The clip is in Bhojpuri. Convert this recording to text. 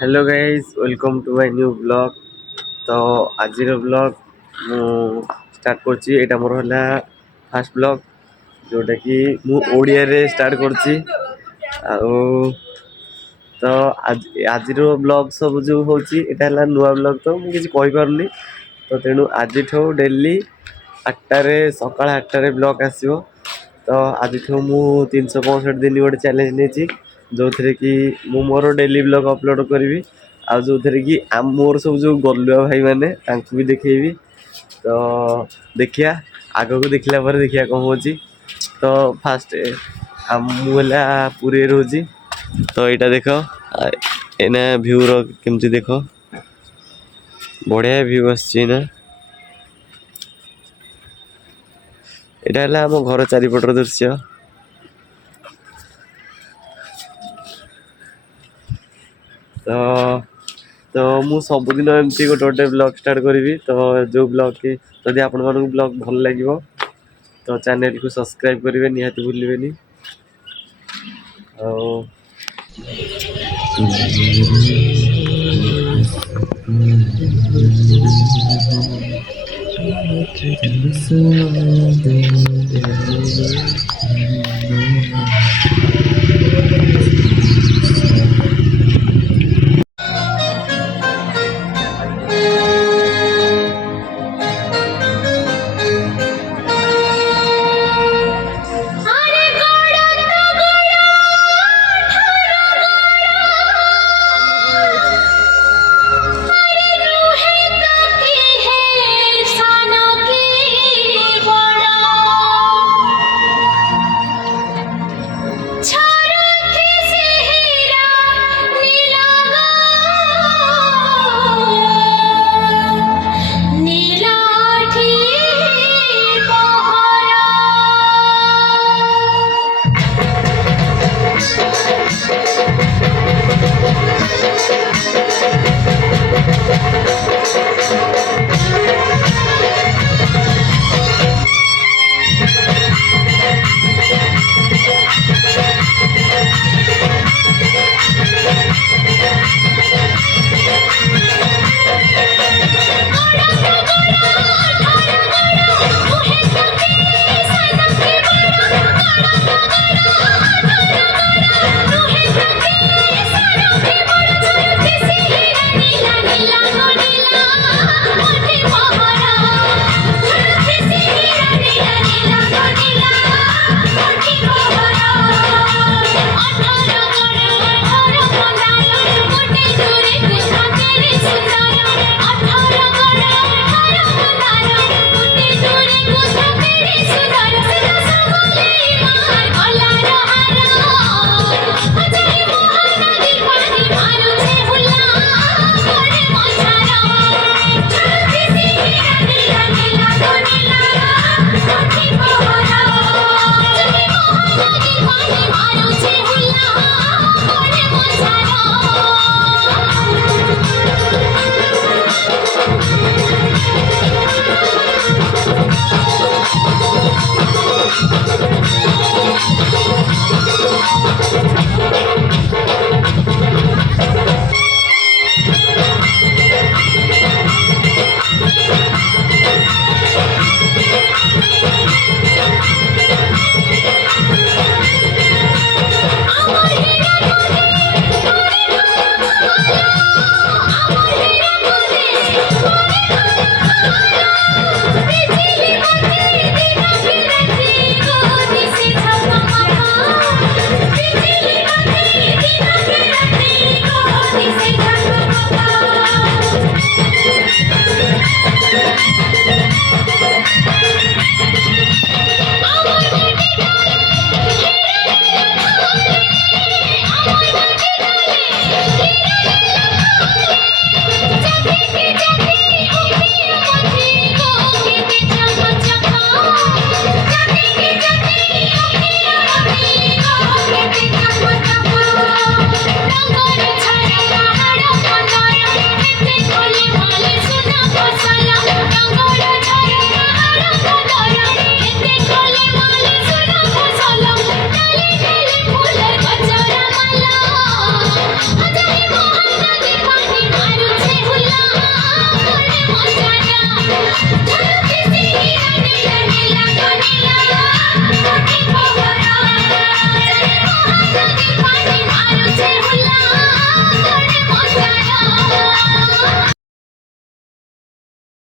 हेलो गाइज वेलकम टू माय न्यू ब्लॉग। तो आज ब्लॉग स्टार्ट करछि एटा मोर हला फर्स्ट ब्लॉग जोटा कि मु ओडिया रे स्टार्ट करछि। तो आज ब्लॉग सब जो होछि एटा हला नुआ ब्लॉग तो मु किछि कहि पारुनी। तो तेणु आज डेली 8टारे सकाळ 8टारे ब्लॉग आसीबो। तो आज मु 365 दिन गोटे चैलेंज नेछि जो थे कि मु मोर डेली ब्लॉग अपलोड करी आ जो थे कि मोर सब जो गलुआ भाई मैंने भी देखी। तो देखिया आग को देखला पर देखिया कौन हो। तो फास्ट मुला पुरी रोजी तो यहाँ देख एना भ्यू केमती देख बढ़िया भ्यू आसना यहाँ आम घर चारिपटर दृश्य। तो तो मु सबुदिन एमती गोटे गोटे ब्लॉग स्टार्ट करी। तो जो ब्लॉग की जदि आपण मानक ब्लॉग भल लगे तो चैनल को सब्सक्राइब करेंगे निहाती भूलें।